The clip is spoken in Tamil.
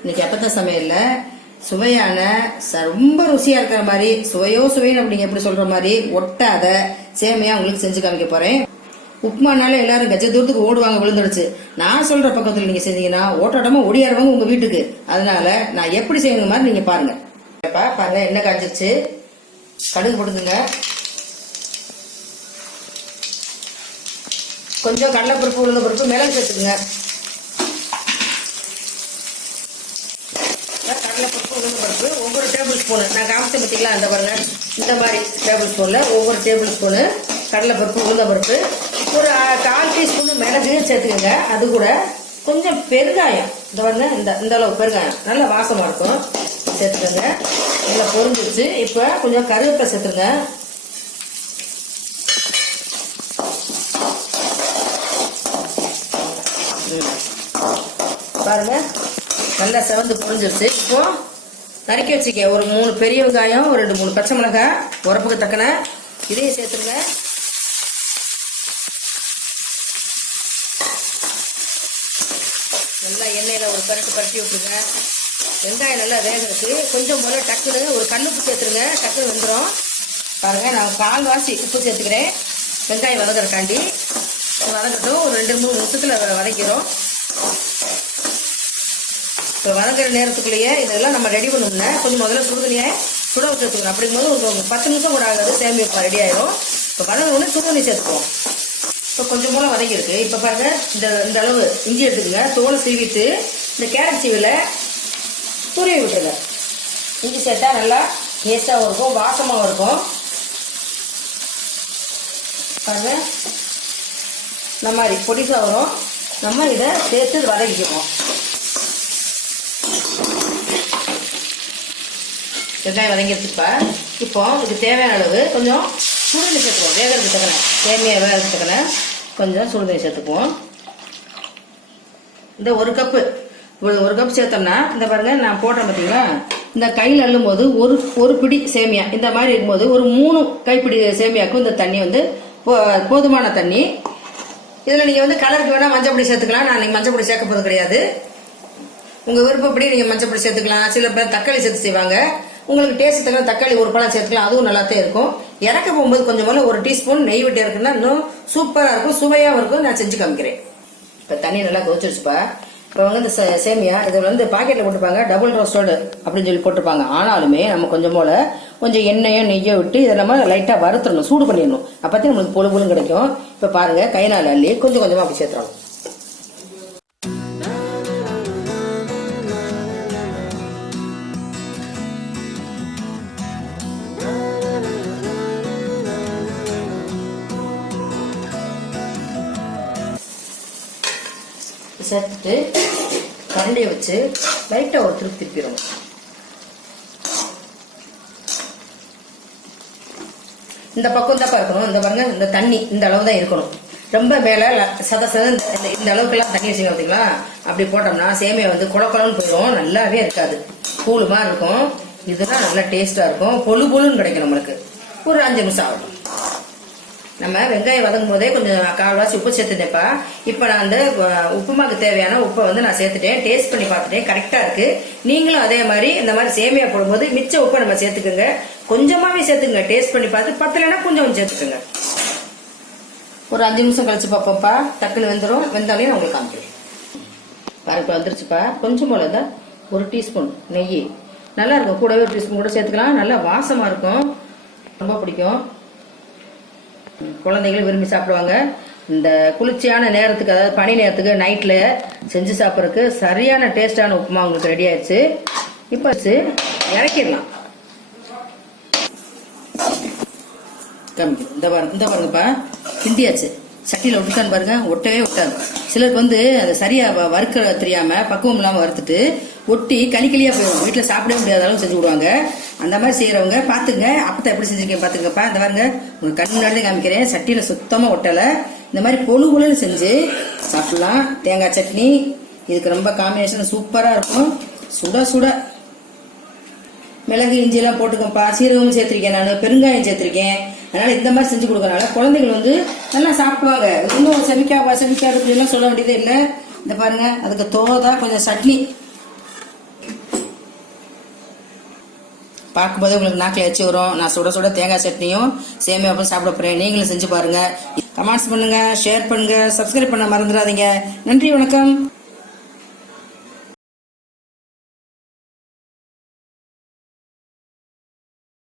இன்னைக்கு அப்பத்த சமையல்ல சுவையான ரொம்ப ருசியா இருக்கிற மாதிரி சுவைன்னு அப்படிங்க எப்படி சொல்ற மாதிரி ஒட்டாத சேமையா உங்களுக்கு செஞ்சு காமிக்க போறேன். உப்புமானால எல்லாரும் கஜ தூரத்துக்கு ஓடுவாங்க விழுந்துடுச்சு. நான் சொல்ற பக்கத்துல நீங்க செஞ்சீங்கன்னா ஓட்டாட்டமா ஓடியாருவாங்க உங்க வீட்டுக்கு. அதனால நான் எப்படி செய்யணுங்க மாதிரி நீங்க பாருங்க. பாருங்க எண்ணெய் காய்ச்சிருச்சு. கடுகு போட்டுக்குங்க. கொஞ்சம் கடலைப்பருப்பு உளுந்த பருப்பு மிளகு சேர்த்துக்குங்க. கடலைப்பருப்பு உளுந்த பருப்பு ஒவ்வொரு டேபிள் ஸ்பூனு நான் காமிச்ச பார்த்தீங்களா அந்த பாருங்க இந்த மாதிரி டேபிள் ஸ்பூனில் ஒவ்வொரு டேபிள் ஸ்பூனு கடலைப்பருப்பு உளுந்த பருப்பு ஒரு 1/4 டீஸ்பூனு மிளகு சேர்த்துக்கோங்க. அது கூட கொஞ்சம் பெருங்காயம் இந்த பாருங்க இந்த அளவு பெருங்காயம் நல்ல வாசமாக இருக்கும் சேர்த்துக்கோங்க. நல்லா பொரிஞ்சிருச்சு. இப்போ கொஞ்சம் கருவேப்பிலை சேர்த்துருங்க. பாருங்க நல்லா செவந்து பொரிஞ்சிருச்சு. இப்போ நறுக்கி வச்சுக்க ஒரு 3 பெரிய வெங்காயம், ஒரு 2-3 பச்சை மிளகாய் உரப்புக்கு தக்கன இதையும் சேர்த்துருங்க. நல்லா எண்ணெயில ஒரு பரட்டி விட்டுருங்க. வெங்காயம் நல்லா வேகிறதுக்கு கொஞ்சம் போல டக்குனு ஒரு கல்லுப்பு சேர்த்துருங்க. டக்குனு வெந்துடும். பாருங்க நான் 1/4 உப்பு சேர்த்துக்கிறேன் வெங்காயம் வதக்கிறக்காண்டி. வதக்கட்டும். ஒரு 2-3 நிமிஷத்துல வதக்கிறோம். இப்போ வதங்குற நேரத்துக்குள்ளேயே இதெல்லாம் நம்ம ரெடி பண்ணோம்னா கொஞ்சம் முதல்ல சுடுதண்ணியை சுட வச்சு எடுத்துக்கணும். அப்படிங்கும்போது ஒரு 10 நிமிஷம் கூட ஆகாது. சேமி உப்பா ரெடி ஆயிடும். இப்போ வதங்கினோடனே சுடுதண்ணி சேர்த்துக்குவோம். இப்போ கொஞ்சம் போல வதங்கிருக்கு. இப்போ பாருங்க இந்த அளவு இஞ்சி எடுத்துக்கோங்க. தோலை சீவிட்டு இந்த கேரட் சீவில துருவி விட்டுருங்க. இஞ்சி சேர்த்தா நல்லா டேஸ்டாகவும் இருக்கும், வாசமாகவும் இருக்கும். பாருங்க இந்த மாதிரி பொடிசாக வரும். நம்ம இதை சேர்த்து வதக்கிக்குவோம். வெங்காயம் வதங்கிடுச்சுப்பா. இப்போ இதுக்கு தேவையான அளவு கொஞ்சம் சுடுதண்ணி சேர்த்துக்குவோம். வேகிறதுக்கு தக்கன சேமியாக வேகிறதுக்கு தக்கன கொஞ்சம் சுடுதண்ணி சேர்த்துக்குவோம். இந்த ஒரு கப்பு சேர்த்தோம்னா இந்த பாருங்க நான் போட்டேன் பார்த்தீங்களா, இந்த கையில் அள்ளும் போது ஒரு பிடி சேமியா இந்த மாதிரி இருக்கும்போது ஒரு 3 கைப்பிடி சேமியாக்கும் இந்த தண்ணி வந்து போதுமான தண்ணி. இதில் நீங்கள் வந்து கலருக்கு வேணால் மஞ்சள் பொடி சேர்த்துக்கலாம். நான் நீங்கள் மஞ்சள் பொடி சேர்க்க போகிறது கிடையாது. உங்கள் விருப்பப்படி நீங்கள் மஞ்சள் பொடி சேர்த்துக்கலாம். சில பேர் தக்காளி சேர்த்து செய்வாங்க. உங்களுக்கு டேஸ்ட் தக்கன தக்காளி ஒரு பழம் சேர்த்துக்கலாம். அதுவும் நல்லாத்தான் இருக்கும். இறக்க போகும்போது கொஞ்சம் போல ஒரு டீஸ்பூன் நெய் விட்டு இறக்குன்னா இன்னும் சூப்பராக இருக்கும், சுவையாகவும் இருக்கும். நான் செஞ்சு காமிக்கிறேன். இப்போ தண்ணி நல்லா கொதிச்சிருச்சுப்பா. இப்போ வந்து இந்த சேமியா இதில் வந்து பாக்கெட்டில் போட்டுப்பாங்க டபுள் ரோஸ்டோடு அப்படின்னு சொல்லி போட்டுருப்பாங்க. ஆனாலுமே நம்ம கொஞ்சம் எண்ணெயோ நெய்யோ விட்டு இதை நம்ம லைட்டாக வறுத்துடணும், சூடு பண்ணிடணும். அப்போதான் நம்மளுக்கு பொழுன்னு கிடைக்கும். இப்போ பாருங்க கையினால் அள்ளி கொஞ்சம் கொஞ்சமாக அப்படி சேர்த்துறோம். சேர்த்துட்டு கரண்டியை வச்சு லைட்டாக ஒரு திருப்பிடும். இந்த பக்கம் தான் இருக்கணும். இந்த பாருங்க இந்த தண்ணி இந்த அளவு தான் இருக்கணும். ரொம்ப மேலே இந்த அளவுக்குலாம் தண்ணி வச்சுங்க பார்த்தீங்களா, அப்படி போட்டோம்னா சேமியா வந்து குளக்குளன்னு போயிடும், நல்லாவே இருக்காது, கூழ் மாதிரி இருக்கும். இதுதான் நல்லா டேஸ்டாக இருக்கும், பொழுன்னு கிடைக்கும். நம்மளுக்கு ஒரு 5 நிமிஷம் ஆகும். நம்ம வெங்காயம் வதங்கும் போதே கொஞ்சம் 1/4 உப்பு சேர்த்துட்டேன்ப்பா. இப்போ நான் அந்த உப்புமாக்கு தேவையான உப்பை வந்து நான் சேர்த்துட்டேன். டேஸ்ட் பண்ணி பார்த்துட்டேன், கரெக்டாக இருக்கு. நீங்களும் அதே மாதிரி இந்த மாதிரி சேமியா போடும்போது மிச்ச உப்பை நம்ம சேர்த்துக்கோங்க. கொஞ்சமாவே சேர்த்துங்க. டேஸ்ட் பண்ணி பார்த்து பத்தலைன்னா கொஞ்சம் சேர்த்துக்கோங்க. ஒரு 5 நிமிஷம் கழிச்சு பார்ப்போம்ப்பா. டக்குன்னு வெந்துடும். வெந்தாலே நான் உங்களுக்கு காமிக்கிறேன். பாருப்பா வந்துருச்சுப்பா. கொஞ்சம் போல தான் ஒரு டீஸ்பூன் நெய் நல்லா இருக்கும். கூடவே ஒரு டீஸ்பூன் கூட சேர்த்துக்கலாம். நல்லா வாசமா இருக்கும், ரொம்ப பிடிக்கும். குழந்தைகளும் விரும்பி சாப்பிடுவாங்க. இந்த குளிர்ச்சியான நேரத்துக்கு, அதாவது பனி நேரத்துக்கு நைட்டில் செஞ்சு சாப்பிட்றதுக்கு சரியான டேஸ்டான உப்புமா உங்களுக்கு ரெடி ஆயிடுச்சு. இப்போ இறக்கிடலாம். இந்த பாருங்கப்பா கிண்டியாச்சு. சட்டியில் விட்டுக்கான்னு பாருங்க, ஒட்டவே ஒட்டாது. சிலருக்கு வந்து அது சரியா வறுக்க தெரியாம பக்குவம் இல்லாமல் வறுத்துட்டு ஒட்டி களியா போயிடும், வீட்டில் சாப்பிடவே முடியாத அளவு செஞ்சு விடுவாங்க. அந்த மாதிரி செய்யறவங்க பாத்துங்க. அப்பதான் எப்படி செஞ்சிருக்கேன் பாத்துங்கப்பா. இந்த பாருங்க உங்க கண் முன்னாடி காமிக்கிறேன். சட்டியில சுத்தமா ஒட்டலை. இந்த மாதிரி பொழுன்னு செஞ்சு சாப்பிடலாம். தேங்காய் சட்னி இதுக்கு ரொம்ப காம்பினேஷன் சூப்பரா இருக்கும். சுட சுட மிளகு இஞ்சி எல்லாம் போட்டுக்கப்பா. சீரகமும் சேர்த்திருக்கேன், நான் பெருங்காயம் சேர்த்திருக்கேன். அதனால இந்த மாதிரி செஞ்சு கொடுக்கறனால குழந்தைகள் வந்து நல்லா சாப்பிடுவாங்க. இன்னும் செமிக்காது எல்லாம் சொல்ல வேண்டியதே இல்லை. இந்த பாருங்க அதுக்கு தோதா கொஞ்சம் சட்னி பார்க்கும்போது உங்களுக்கு நாக்கில் எச்சி வரும். நான் சுட சுட தேங்காய் சட்னியும் சேமியாவும் சாப்பிட போகிறேன். நீங்களும் செஞ்சு பாருங்கள். கமெண்ட்ஸ் பண்ணுங்கள், ஷேர் பண்ணுங்கள், சப்ஸ்கிரைப் பண்ண மறந்துடாதீங்க. நன்றி, வணக்கம்.